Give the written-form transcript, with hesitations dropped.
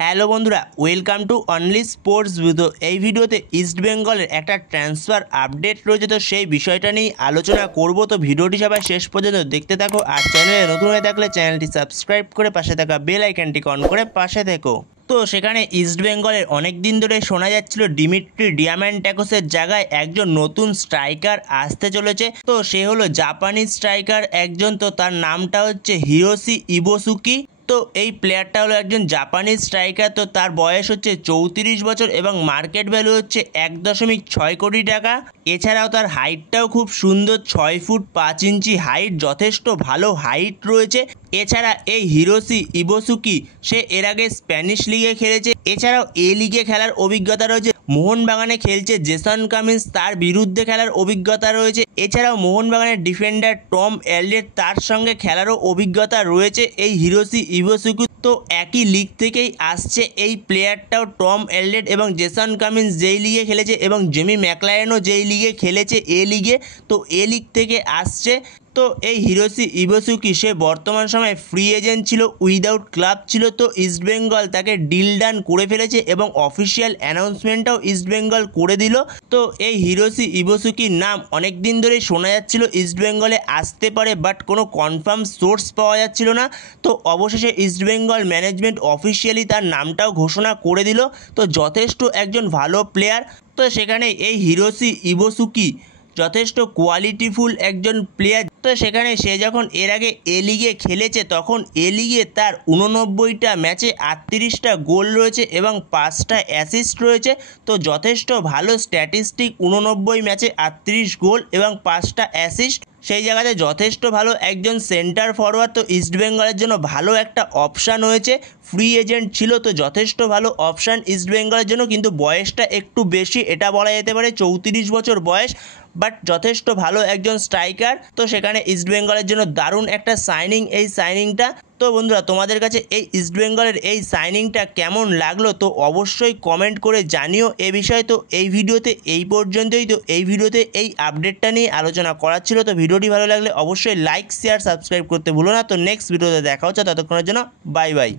Hello বন্ধুরা, welcome to only sports video. এই ভিডিওতে ইস্ট বেঙ্গলের একটা ট্রান্সফার আপডেট রয়েছে, তো সেই বিষয়টা নিয়ে আলোচনা করব। তো ভিডিওটি সবাই শেষ পর্যন্ত দেখতে থাকো, আর চ্যানেলে নতুন হয়ে থাকলে চ্যানেলটি সাবস্ক্রাইব করে পাশে থাকা বেল আইকনটি অন করে পাশে থেকো। তো সেখানে ইস্ট বেঙ্গলের অনেক দিন ধরে শোনা যাচ্ছিল ডিমিট্রি ডিয়ামান্টাকোসের জায়গায় একজন নতুন স্ট্রাইকার আসতে চলেছে। তো সে হলো জাপানিজ স্ট্রাইকার একজন, তো তার নামটা হচ্ছে হিরোশি ইবোসুকি। তো এই প্লেয়ারটা হলো একজন জাপানিজ স্ট্রাইকার। তো তার বয়স হচ্ছে 34 বছর এবং মার্কেট ভ্যালু হচ্ছে 1.6 কোটি টাকা। এছাড়াও তার হাইটটাও খুব সুন্দর, 6 ফুট 5 ইঞ্চি হাইট, যথেষ্ট ভালো হাইট রয়েছে। এছাড়া এই হিরোশি ইবোসুকি সে এর আগে স্প্যানিশ লিগে খেলেছে। এছাড়াও এ লিগে খেলার অভিজ্ঞতা রয়েছে। মোহনবাগানে খেলছে জেসন কামিন্স, তার বিরুদ্ধে খেলার অভিজ্ঞতা রয়েছে। এছাড়াও মোহনবাগানের ডিফেন্ডার টম এলডেট, তার সঙ্গে খেলারও অভিজ্ঞতা রয়েছে এই হিরোশি ইবোসুকি। তো একই লিগ থেকেই আসছে এই প্লেয়ারটাও, টম এলডেট এবং জেসন কামিন্স যেই লিগে খেলেছে এবং জেমি ম্যাকলারেনও যেই লিগে খেলেছে এ লিগে, তো এ লিগ থেকে আসছে। তো এই হিরোশি ইবোসুকি সে বর্তমান সময়ে ফ্রি এজেন্ট ছিল, উইদাউট ক্লাব ছিল। তো ইস্টবেঙ্গল তাকে ডিল ডান করে ফেলেছে এবং অফিসিয়াল অ্যানাউন্সমেন্টটাও ইস্টবেঙ্গল করে দিল। তো এই হিরোশি ইবোসুকির নাম অনেক দিন ধরেই শোনা যাচ্ছিল ইস্টবেঙ্গলে আসতে পারে, বাট কোনো কনফার্ম সোর্স পাওয়া যাচ্ছিল না। তো অবশেষে ইস্টবেঙ্গল ম্যানেজমেন্ট অফিসিয়ালি তার নামটাও ঘোষণা করে দিল। তো যথেষ্ট একজন ভালো প্লেয়ার। তো সেখানে এই হিরোশি ইবোসুকি যথেষ্ট কোয়ালিটিফুল একজন প্লেয়ার। তো সেখানে সে যখন এর আগে এ লিগে খেলেছে, তখন এ লিগে তার 89টা ম্যাচে 38টা গোল রয়েছে এবং 5টা অ্যাসিস্ট রয়েছে। তো যথেষ্ট ভালো স্ট্যাটিস্টিক, 89 ম্যাচে 38 গোল এবং 5টা অ্যাসিস্ট, সেই জায়গাতে যথেষ্ট ভালো একজন সেন্টার ফরওয়ার্ড। তো ইস্টবেঙ্গলের জন্য ভালো একটা অপশান হয়েছে, ফ্রি এজেন্ট ছিল, তো যথেষ্ট ভালো অপশান ইস্টবেঙ্গলের জন্য। কিন্তু বয়সটা একটু বেশি, এটা বলা যেতে পারে 34 বছর বয়স, বাট যথেষ্ট ভালো একজন স্ট্রাইকার। তো সেখানে ইস্টবেঙ্গলের জন্য দারুণ একটা সাইনিং এই সাইনিংটা। তো বন্ধুরা, তোমাদের কাছে এই ইস্টবেঙ্গলের এই সাইনিংটা কেমন লাগলো তো অবশ্যই কমেন্ট করে জানিও এ বিষয়ে। তো এই ভিডিওতে এই পর্যন্তই। তো এই ভিডিওতে এই আপডেটটা নিয়ে আলোচনা করার ছিল। তো ভিডিওটি ভালো লাগলে অবশ্যই লাইক, শেয়ার, সাবস্ক্রাইব করতে ভুলো না। তো নেক্সট ভিডিওতে দেখা হচ্ছে, ততক্ষণের জন্য বাই বাই।